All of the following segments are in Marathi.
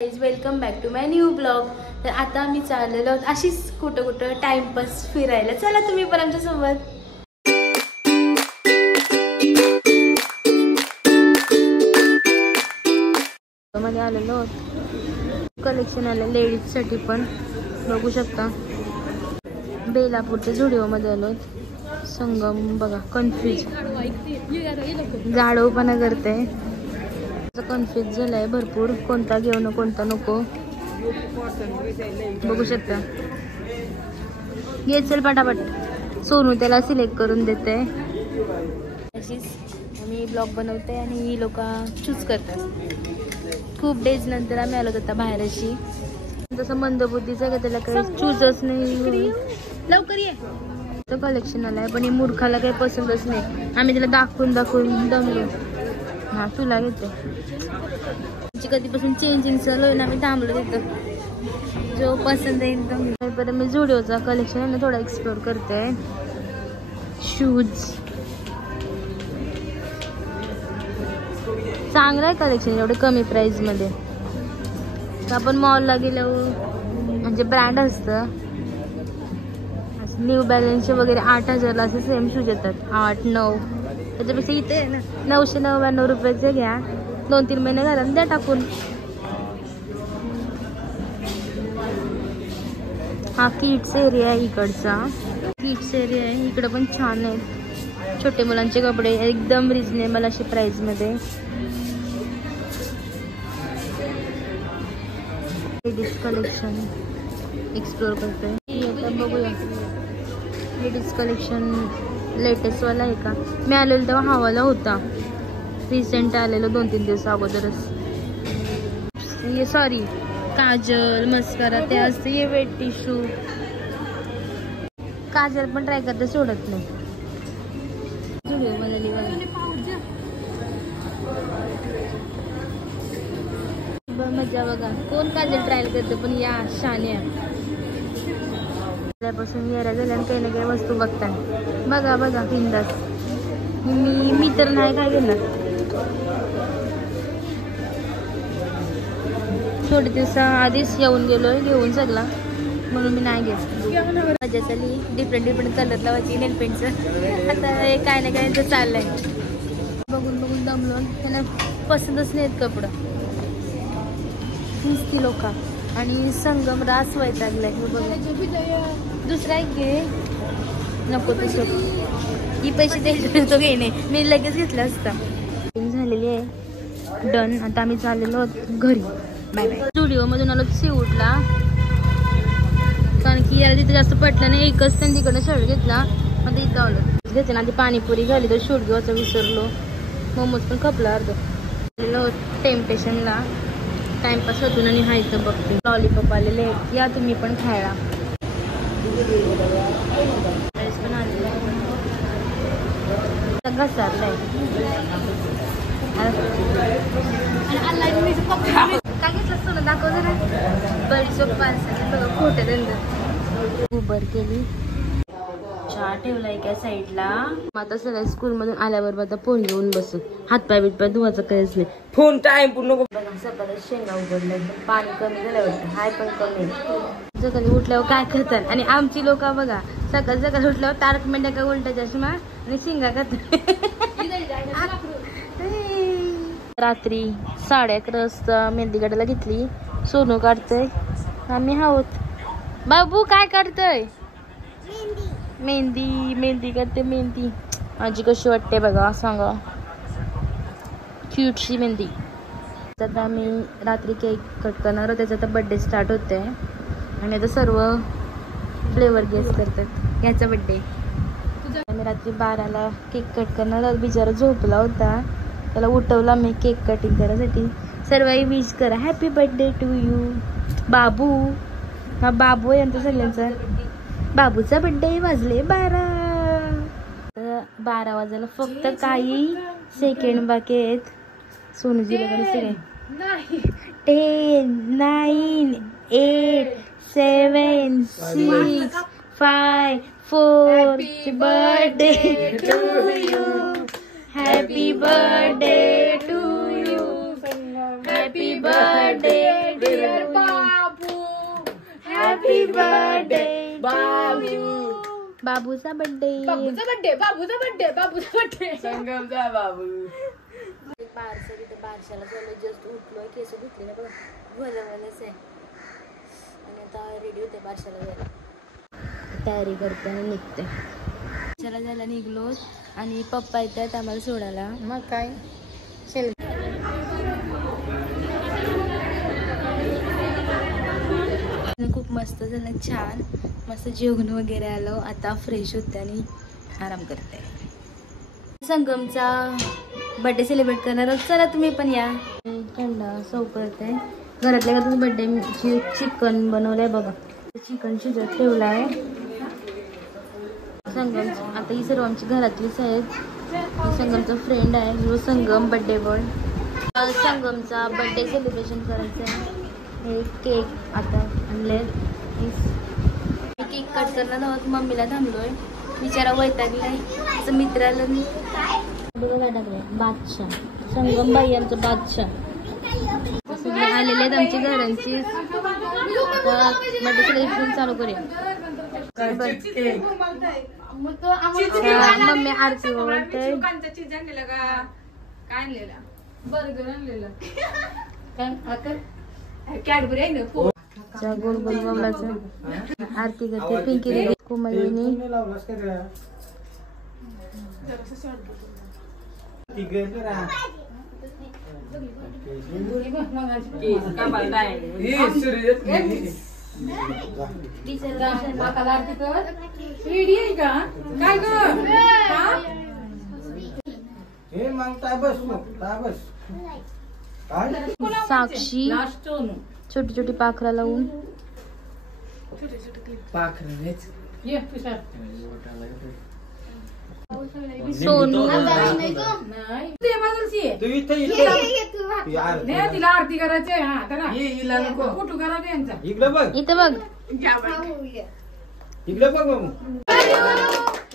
Welcome back to my new blog. तर आता आम्ही चाललेलो आहोत अशीच कुठं कुठं टाइमपास फिरायला. चला तुम्ही पण आमच्या सोबत. मध्ये आलेलो आहोत. कलेक्शन आलं लेडीज साठी पण बघू शकता. बेलापूरच्या झुडिओमध्ये आलो. संगम बघा कन्फ्यूज जाडवपणा करते. कन्फ्यूज झालाय भरपूर कोणता घेऊ ना कोणता नको. बघू शकता. ये चल पटापट. सोनू त्याला सिलेक्ट करून देते. अशीच आम्ही ब्लॉग बनवते आणि ही लोक चूज करतात. खूप डेज नंतर आम्ही आलो आता बाहेर. अशी जसं मंदबुद्धीचं का त्याला काही चूजच नाही. लवकर ये. कलेक्शन आलाय पण हे मूर्खाला काही पसंतच नाही. आम्ही त्याला दाखवून दाखवून दमलो. हा तुला घेते. कधीपासून चेंजिंग चालू आहे ना. आम्ही थांबलो तिथं. जो पसंत आहे एकदम. बरं मी झुडिओचा कलेक्शन आहे ना थोडा एक्सप्लोर करते. शूज चांगलं आहे कलेक्शन एवढं कमी प्राइस मध्ये. आपण मॉलला गेल्यावर म्हणजे ब्रँड असतं. न्यू बॅलन्सचे वगैरे 8,000ला असे सेम शूज येतात. 8-9 त्याच्यापेक्षा इथे ना 999 रुपयाचे घ्या. 2-3 महिने घाला द्या टाकून. हा किड्स एरिया आहे इकडचा. किड्स एरिया आहे इकडे पण छान आहेत. छोटे मुलांचे कपडे एकदम रिजनेबल असे प्राइस मध्ये. लेडीज कलेक्शन एक्सप्लोर करते. आता बघूया. लेडीज कलेक्शन लेटेस्ट वाला आहे का. मी आलेलो तेव्हा हवाला होता. रिसेंट आलेलो 2-3 दिवस अगोदरच. ये सॉरी काजल मस्कारा ते असते. ये वेट टिश्यू. काजल पण ट्राय करते सोडत नाही. मजा बघा. कोण काजल ट्रायल करते पण या शान्या पासून येरा झाल्या काही ना काही वस्तू बघता. बघा बघा बिंदास. मी तर नाही काय घेणार. थोडे दिवसा आधीच येऊन गेलोय घेऊन सगळा म्हणून मी नाही घेत. मजा चालली. डिफरंट कलर लावायची नेलपेंटचं. आता हे काय ना काय तर चाललंय. बघून बघून दमलो. त्यांना पसंतच नाहीत कपडं. नुसती लोक आणि संगम रास व्हायचा लागलाय. दुसरा एक घे नको तसं. ही पैसे द्यायचे तो घेणे. मी लगेच घेतला असता. झालेली आहे डन. आता आम्ही चाललेलो घरी. Bye bye. स्टुडिओ मधून आलो सीवूडला कारण की याला तिथे जास्त पटलं नाही. एकच त्यांनी तिकडनं शर्ट घेतला. आता इथं आलो घेते ना. ती पाणीपुरी घाली तर शूट घेऊचं विसरलो. मोमोज पण खपला अर्ध. आलेलो टेम्पटेशनला टाइमपास होतो आणि हायचं बघते. लॉलीपॉप आलेले आहेत. या तुम्ही पण खायला. पण आलेलं घसारलाय. काय घेतलं सोनं दाखव जरा. बडीशोप पार्सल सगळं खोटे धंदा. उबर केली. चहा ठेवलाय एका साईडला. आता सगळ्या स्कूल मधून आल्यावर आता फोन घेऊन बसून हातपाय बिटपाय धुवायचं काहीच नाही. फोन टाइम पूर्ण बघा. सकाळी शेंगा उघडल्या. पाणी कमी झाल्यावर हाय पण कमी. सकाळी उठल्यावर काय करतात आणि आमची लोक बघा सकाळी उठल्यावर तारक मेंढ्या का उलटा चष्मा आणि शेंगा खातात. रात्री 11:30 वाजता मेहंदी काढायला घेतली. सोनू काढतय. आम्ही आहोत. बाबू काय काढतय. मेहंदी करते. मेहंदी माझी कशी वाटते बघा सांगा. क्यूटशी मेहंदी. आता आम्ही रात्री केक कट करणार. त्याचा आता बर्थडे स्टार्ट होते आणि आता सर्व फ्लेवर गेस्ट करतात. याचा बर्थडे. आम्ही रात्री 12ला केक कट करणार. बिचारा झोपला होता. त्याला उठवला मी केक कटिंग करायसाठी. सर्वही विश करा हॅपी बर्थडे टू यू. बाबू हा बाबू आहे यांचा सगळ्यांचा. बाबूचा बर्थडे वाजले 12 वाजायला फक्त काही सेकंड बाकी आहेत. सोनूजी वगैरे सगळे 10, 9, 8, 7, 6, 5, 4. Birthday to you. Happy birthday to you. Happy birthday to happy birthday बाबूचा बर्थडे संगमचा बाबू. बारशाला चालू जस्ट उठलोय केस धुतले ना बघा भलवलंच आहे आणि आता रेडी होते बारशाला जायला तयारी करते आणि निघते बारशाला जायला निघलो आणि पप्पा येतात आम्हाला सोडायला मग काय खूप मस्त झालं छान मस्त जेवण वगैरे आलो आता फ्रेश होते आणि आराम करते संगमचा बर्थडे सेलिब्रेट करणार आहोत चला तुम्ही पण या थंडा सौकळते घरातल्या घरातच बर्थडे चिकन बनवलंय बघा चिकन शिजत ठेवलं आहे संगम आता ही सर्व आमची घरातलीच आहेत संगमचा फ्रेंड आहे जो संगम बर्थडे बॉय संगमचा बर्थडे सेलिब्रेशन करायचं आहे हे केक आता आणले केक कट करणार आहोत मम्मीला थांबलोय बिचारा वैतागलाय असं मित्राला बघा काय टाकलंय बादशाह संगम बाई आमचं बादशाह सगळे आलेले आहेत आमची घरांची आता बर्थडे सेलिब्रेशन चालू करूया मम्मी आरती बोलते बर्गर आणलेला कॅडबरी आहे ना गोल गोल गोलाचं आरती करते पिंकी दीदी कोमलनी साक्षी छोटी छोटी पाखरा लावून सोनू तिला आरती करायची इकडे बघ इथं बघ इकडे बघ बाबू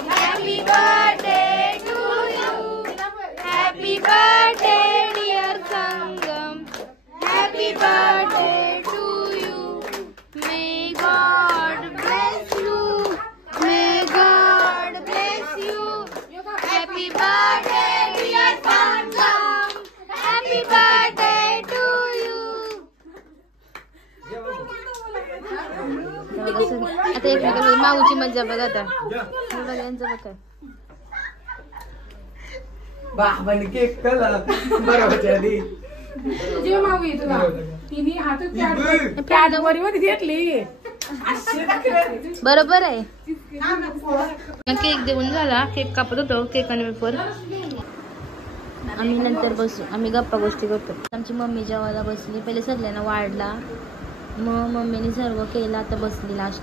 happy birthday to you happy birthday dear Sangam happy birthday to you may God bless you may God bless you happy birthday dear Sangam happy birthday to you आता एकमेकांना माऊची मज्जा बघा आता यांचं बघ काय बाबाने केक केला बरोबर तुझी मावी तुला तिने हातात वर घेतली बरोबर आहे केक देऊन झाला केक कापत होतो केक आणि वेफर आम्ही नंतर बसू आम्ही गप्पा गोष्टी करतो आमची मम्मी जेवायला बसली पहिले सगळ्यांना वाढला मग मम्मीने सर्व केलं आता बसली लास्ट